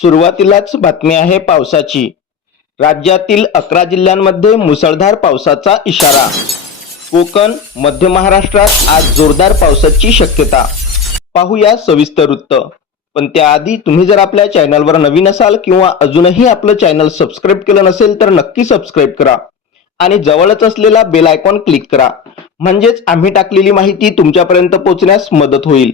सुरुवातीलाच बातमी आहे पावसाची. राज्यातील अकरा जिल्ह्यांमध्ये मुसळधार पावसाचा इशारा. कोकण मध्य महाराष्ट्रात आज जोरदार पावसाची शक्यता. पाहूया सविस्तर वृत्त. पण त्याआधी तुम्ही जर आपल्या चॅनलवर नवीन असाल किंवा अजूनही आपलं चॅनल सबस्क्राईब केलं नसेल तर नक्की सबस्क्राईब करा. आणि जवळच असलेला बेल आयकॉन क्लिक करा. म्हणजेच आम्ही टाकलेली माहिती तुमच्यापर्यंत पोहोचण्यास मदत होईल.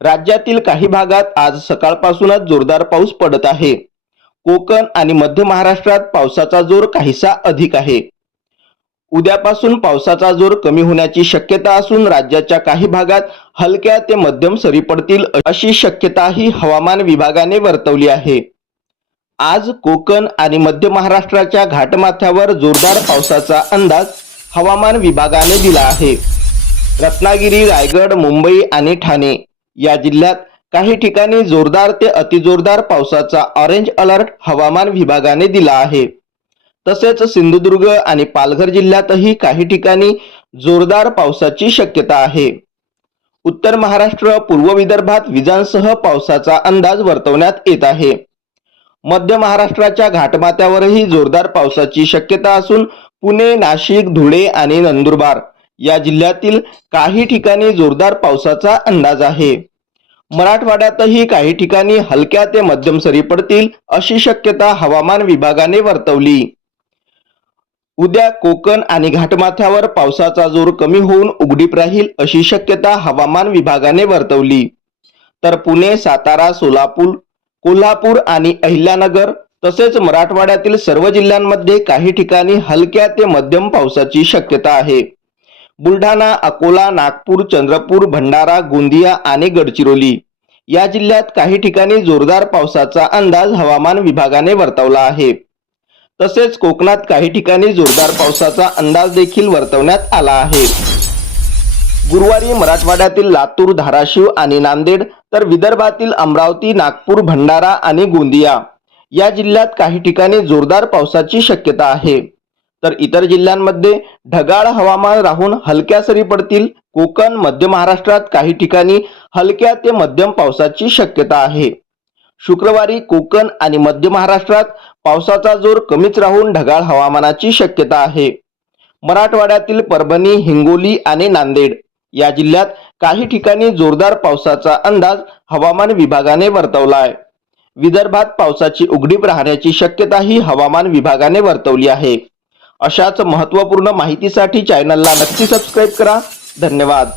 राज्यातील काही भागात आज सकाळपासूनच जोरदार पाऊस पडत आहे. कोकण आणि मध्य महाराष्ट्रात पावसाचा जोर काहीसा अधिक आहे. उद्यापासून पावसाचा जोर कमी होण्याची शक्यता असून राज्याच्या काही भागात हलक्या ते मध्यम सरी पडतील अशी शक्यताही हवामान विभागाने वर्तवली आहे. आज कोकण आणि मध्य महाराष्ट्राच्या घाटमाथ्यावर जोरदार पावसाचा अंदाज हवामान विभागाने दिला आहे. रत्नागिरी रायगड मुंबई आणि ठाणे या जिल्ह्यात काही ठिकाणी जोरदार ते अतिजोरदार पावसाचा ऑरेंज अलर्ट हवामान विभागाने दिला आहे. तसेच सिंधुदुर्ग आणि पालघर जिल्ह्यातही काही ठिकाणी जोरदार पावसाची शक्यता आहे. उत्तर महाराष्ट्र पूर्व विदर्भात विजांसह पावसाचा अंदाज वर्तवण्यात येत आहे. मध्य महाराष्ट्राच्या घाटमाथ्यावरही जोरदार पावसाची शक्यता असून पुणे नाशिक धुळे आणि नंदुरबार या जिल्ह्यातील काही ठिकाणी जोरदार पावसाचा अंदाज आहे. मराठवाड्यातही काही ठिकाणी हलक्या ते मध्यम सरी पडतील अशी शक्यता हवामान विभागाने वर्तवली. उद्या कोकण आणि घाटमाथ्यावर पावसाचा जोर कमी होऊन उघडीप राहील अशी शक्यता हवामान विभागाने वर्तवली. तर पुणे सातारा सोलापूर कोल्हापूर आणि अहिल्यानगर तसेच मराठवाड्यातील सर्व जिल्ह्यांमध्ये काही ठिकाणी हलक्या ते मध्यम पावसाची शक्यता आहे. बुलढाणा अकोला नागपूर चंद्रपूर भंडारा गोंदिया आणि गडचिरोली. या जिल्ह्यात काही ठिकाणी जोरदार पावसाचा अंदाज हवामान विभागाने वर्तवला आहे. तसेच कोकणात काही ठिकाणी जोरदार पावसाचा अंदाज देखील वर्तवण्यात आला आहे. गुरुवारी मराठवाड्यातील लातूर धाराशिव आणि नांदेड तर विदर्भातील अमरावती नागपूर भंडारा आणि गोंदिया या जिल्ह्यात काही ठिकाणी जोरदार पावसाची शक्यता आहे. तर इतर जिल्ह्यांमध्ये ढगाळ हवामान राहून हलक्या सरी पडतील. कोकण मध्य महाराष्ट्रात काही ठिकाणी हलक्या ते मध्यम पावसाची शक्यता आहे. शुक्रवारी कोकण आणि मध्य महाराष्ट्रात पावसाचा जोर कमीच राहून ढगाळ हवामानाची शक्यता आहे. मराठवाड्यातील परभणी हिंगोली आणि नांदेड या जिल्ह्यात काही ठिकाणी जोरदार पावसाचा अंदाज हवामान विभागाने वर्तवला आहे विदर्भात पावसाची उघडीप राहण्याची शक्यताही हवामान विभागाने वर्तवली आहे. अशाच महत्त्वपूर्ण माहितीसाठी चॅनलला नक्की सबस्क्राईब करा. धन्यवाद.